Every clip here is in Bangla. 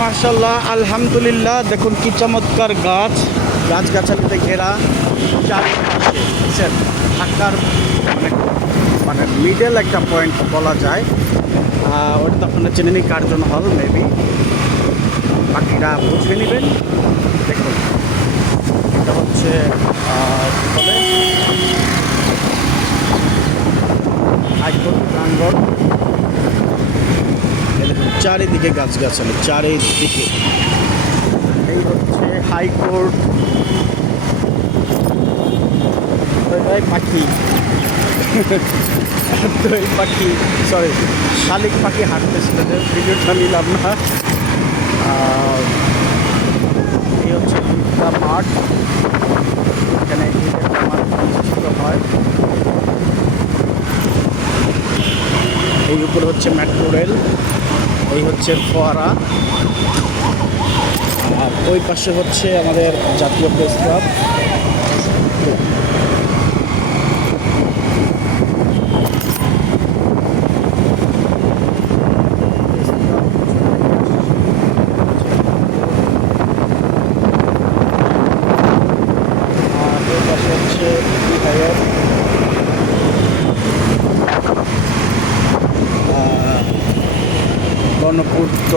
মাশাআল্লাহ, আলহামদুলিল্লাহ। দেখুন কি চমৎকার গাছ, গাছগাছালিতে ঘেরা চারপাশে। বুঝছেন, ঢাকার মানে মানে মিডল একটা পয়েন্ট বলা যায়। ওটা তো আপনারা চেনে নি, কার্জন হল মেবি, বাকিরা বুঝে নেবেন। দেখুন এটা হচ্ছে কি বলে হাইকোর্ট প্রাঙ্গণ। চারিদিকে গাছগাছালি, চারিদিকে। এই হচ্ছে হাইকোর্ট। পাখি দই পাখি, সরি শালিক পাখি হাঁটতেছিল, ভিডিওটা নিলাম না। এই হচ্ছে ঈদগা মাঠ, এখানে ঈদের নামাজ অনুষ্ঠিত হয়। এই উপরে হচ্ছে মেট্রো রেল, এই হচ্ছে ফোয়ারা, আর ওই পাশে হচ্ছে আমাদের জাতীয় প্রেস ক্লাব। গণপূর্ত,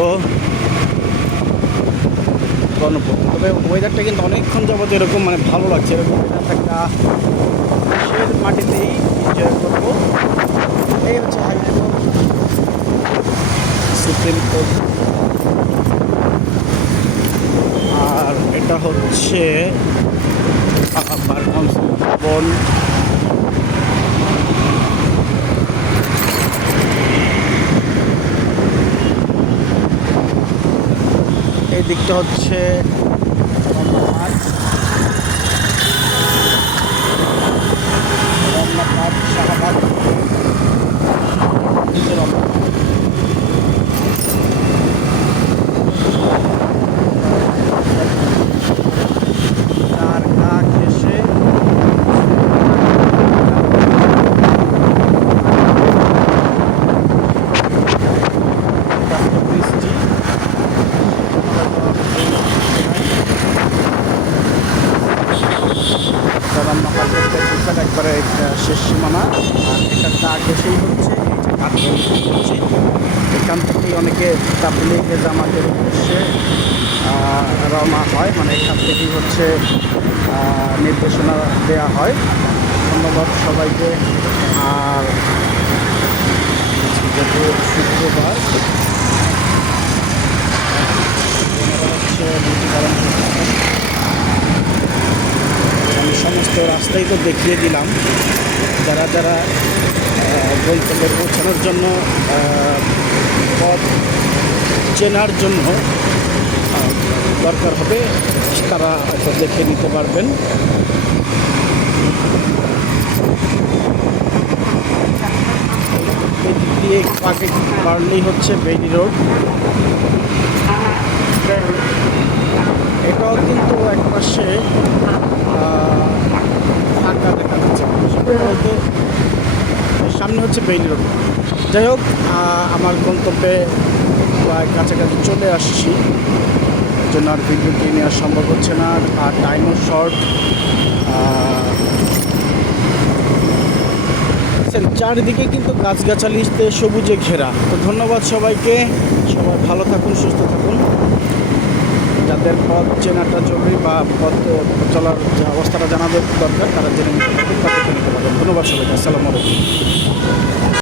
তবে ওয়েদারটা কিন্তু অনেকক্ষণ যাবত এরকম মানে ভালো লাগছে। এরকম একটা দেশের মাটিতেই এনজয় করবো। এই হচ্ছে হাইকোর্ট, সুপ্রিম কোর্ট, আর এটা হচ্ছে বার কাউন্সিল ভবন। এই দিকটা হচ্ছে রমনাপাট, শাহবাগ, চার গা ঘেঁষে বৃষ্টি। একবারে শেষ সীমানা, আর এটা তা ঘেসেই হচ্ছে এখান থেকেই অনেকে তাবলীগে জামাতের উদ্দেশ্যে রওনা হয়, মানে এখান থেকেই হচ্ছে নির্দেশনা দেওয়া হয়। ধন্যবাদ সবাইকে। আর যেহেতু শুক্রবার হচ্ছে ডিউটি পালন করতে, আমি সমস্ত রাস্তাই তো দেখিয়ে দিলাম। যারা যারা গন্তব্যে পৌঁছানোর জন্য পথ চেনার জন্য দরকার হবে, তারা হয়তো দেখে নিতে পারবেন। এদিক দিয়ে আগে বাড়লেই হচ্ছে বেইলি রোড। এটাও কিন্তু একপাশে ফাঁকা দেখা যাচ্ছে, বলতে সামনে হচ্ছে বেইলি রোড। যাই হোক, আমার গন্তব্যে প্রায় কাছাকাছি চলে আসছি, এর জন্য আর ভিডিওটি নেওয়া সম্ভব হচ্ছে না, আর টাইমও শর্ট। চারিদিকে কিন্তু গাছগাছালিতে সবুজে ঘেরা। তো ধন্যবাদ সবাইকে, সবাই ভালো থাকুন, সুস্থ থাকুন। যাদের পথ চেনাটা জরুরি বা পথ চলার যে অবস্থাটা জানা দরকার, তারা জেনে নিতে পারবেন। ধন্যবাদ সবাইকে, আসসালামু আলাইকুম।